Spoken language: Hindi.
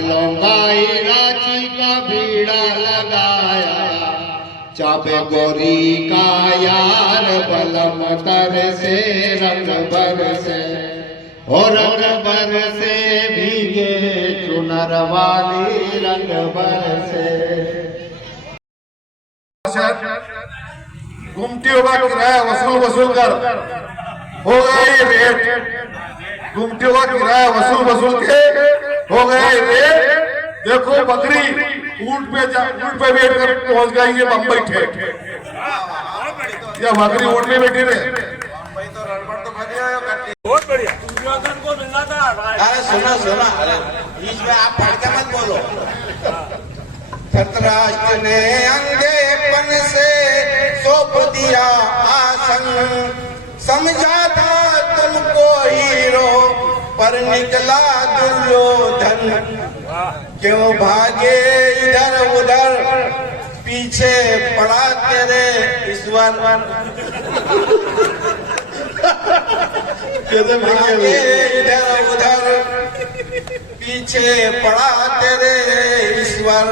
लोंगाई रांची का बीड़ा लगाया, चाबे गोरी का यार बलम तर से रंग भर से, हो रंग भर से भीगे चुनर वाली रंग भर से। गुमटियों का किराया वसूल कर हो गए रेट, गुमटियों का किराया वसूल के हो गए रेट। देखो बकरी ऊंट पे बैठ कर पहुंच गई है बम्बई ठेठ, या बकरी ऊंट पे बैठी रहे। बहुत बढ़िया दुर्योधन को मिलना था। अरे सुना अरे बीच में आप पढ़ के मत बोलो। धृतराष्ट्र ने अंधेपन से सौंप दिया आसन, समझा था तुमको हीरो पर निकला दुर्योधन। क्यों भागे इधर उधर पीछे पड़ा तेरे ईश्वर। भागे इधर उधर पीछे पड़ा तेरे ईश्वर।